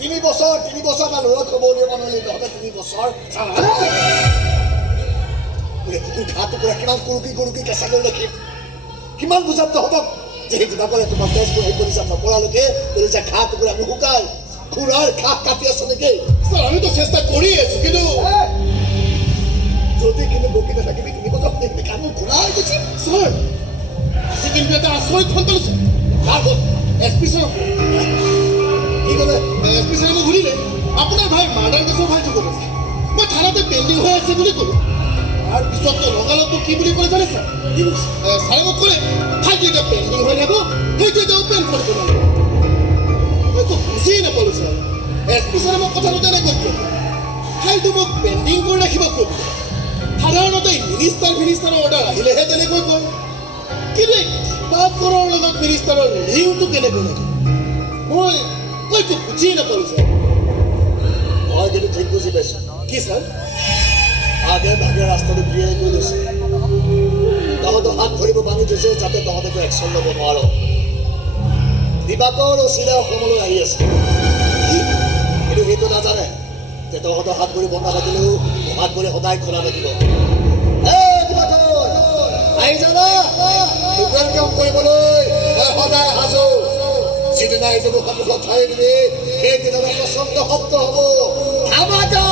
3 বছৰ এটা ল'ৰা খবৰ দিব নোৱাৰিলে তহঁতে 3 বছৰ কুকুৰ ঘাঁহ টুকুৰা কিমান কুৰুকি কেঁচা কৰি ৰাখিম কিমান বুজাম তহঁতক যে সেই দিবাকৰে তোমাৰ তেজবোৰ হেৰি কৰি যাম নপৰালৈকে তোৰ যে ঘাঁহ টুকুৰা নুশুকাই খুৰাৰ ঘাঁহ কাটি আছ নেকি স্যাৰ আমি তো চেষ্টা কৰি আছি কিন্তু যদি কিন্তু বকি নাথাকিবি 3 বছৰ কাম ঘূৰা হৈ গৈছে স্যাৰ সে কিন্তু একটা আশ্ৰয় ফোন কৰেছে কাৰ ঘৰ এসপি স্যাৰ কি ক'লে এসপি স্যাৰ মোক শুনিলে আপোনাৰ ভাই মাৰ্ডাৰ কেছৰ ফাইলটো কৰিছে মই থানাতে পেণ্ডিং হৈ আছে বুলি ক'লো তাৰ পিছত লগালগ কি বুলি ক'লে জানে স্যাৰ কি কৈছে স্যাৰে মোক ক'লে ফাইলটো এতিয়া পেণ্ডিং হৈ যাব সেইটো এতিয়া অপেন কৰিব লাগিব মই তো বুজিয়ে নাপালোঁ স্যাৰ এসপি স্যাৰে মোক কথাটো তেনেকৈ ক'লে ফাইলটো মোক পেণ্ডিং কৰি ৰাখিব ক'লো সাধাৰণতে মিনিষ্টাৰৰ অৰ্ডাৰ আহিলেহে তেনেকৈ কয় কিন্তু দিবাকৰৰ লগত মিনিষ্টাৰৰ লিংকটো কেনেকৈ লাগে মই একো বুজিয়ে নাপালোঁ স্যাৰ মই কিন্তু ঠিক বুজি পাইছোঁ কি স্যাৰ আগে ভাগে ৰাস্তাটো ক্লিয়াৰ কৰি লৈছে তহঁতৰ হাত ধৰিব বান্ধি থৈছে যাতে তহঁতে একো একশ্যন ল'ব নোৱাৰ দিবাকৰ চিলা অসমলৈ আহি আছে কিন্তু সেইটো নাজানে যে তহঁতৰ হাত ভৰি বন্ধা থাকিলেও হাত ভৰি সদায় খোলা থাকিব আহি যাবা দোকান কাম কৰিবলৈ মই সদায় সাজু যিদিনা এইটো সন্মুখত ঠাই দিবি সেইদিনা প্ৰচণ্ড শব্দ হ'ব ধামাকা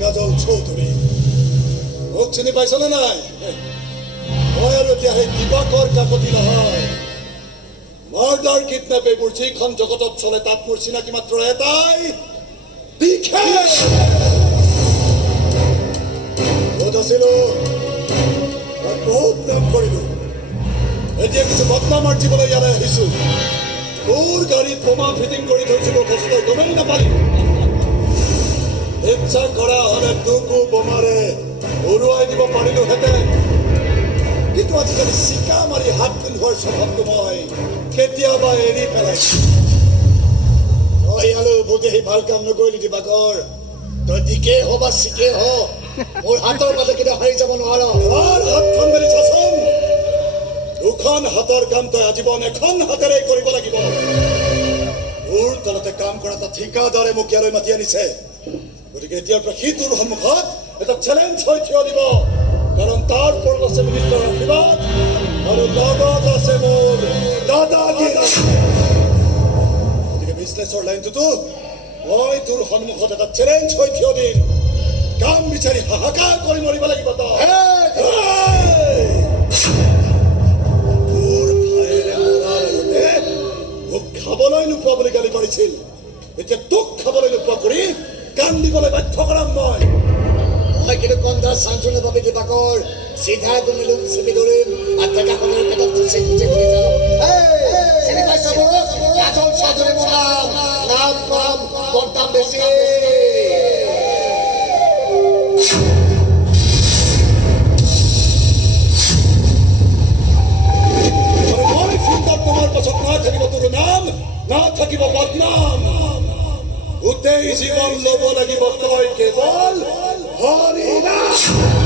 কাজল চৌধুৰী মোক চিনি পাইছনে নাই মই আৰু এতিয়া সেই দিবাকৰ কাকতি নহয় মাৰ্ডাৰ কিডনেপ এইবোৰ যিখন জগতত চলে তাত মোৰ চিনাকি মাত্ৰ এটাই বিশেষ ক'ত আছিলো বহুত নাম কৰিলো এতিয়া কিছু বদনাম আৰ্জিবলৈ ইয়ালৈ আহিছো তোৰ গাড়ীত বোমা ফিটিং কৰি থৈছিলো অথচ তই গমেই নাপালি ইচ্ছা কৰা হ'লে তোকো বোমাৰে উৰুৱাই দিব পাৰিলোহেঁতেন কিন্তু আজিকালি চিকা মাৰি হাত পিন্ধোৱাৰ স্বভাৱটো মই কেতিয়াবা এৰি পেলাইছো তই ইয়ালৈ উভতি আহি ভাল কাম নকৰিলি দিবাকৰ তই দিকে হ বা চিকে হ মোৰ হাতৰ মাজে কেতিয়া হাৰি যাব নোৱাৰ হাতখন মেলি চাচোন দুখন হাতৰ কাম তই আজীৱন এখন হাতেৰে কৰিব লাগিব তোৰ তলতে কাম কৰা এটা ঠিকাদাৰে মোক ইয়ালৈ মাতি আনিছে গতিকে এতিয়াৰ পৰা সি তোৰ সন্মুখত এটা চেলেঞ্জ হৈ থিয় দিব কাৰণ তাৰ ওপৰত আছে মিনিষ্টাৰৰ আশীৰ্বাদ আৰু লগত আছে মোৰ দাদাগিৰি গতিকে বিজনেছৰ লাইনটোতো মই তোৰ সন্মুখত এটা চেলেঞ্জ হৈ থিয় দিম কাম বিচাৰি হাহাকাৰ কৰি মৰিব লাগিব তই তোৰ ভাইৰে মৰাৰ আগতে মোক খাবলৈ নোপোৱা বুলি গালি পাৰিছিল এতিয়া তোক খাবলৈ নোপোৱা কৰি কাম দিবলৈ বাধ্য কৰাম মই কিন্তু কন্দা চাঞ্চু নাপাবি দিবাকৰ চিধা গুণিলো চিপি ধৰিম আৰু টেকাখনৰ পেটত খুচি খুচি কৰি যাম চিনি পাইছ কাজল চৌধুৰী মোৰ নাম কম বদনাম বেছি মই চিন্তাত তোমাৰ পাছত নাথাকিব তোৰ নাম নাথাকিব বদনাম গোটেই জীৱন ল'ব লাগিব তই কেৱল হৰিনাম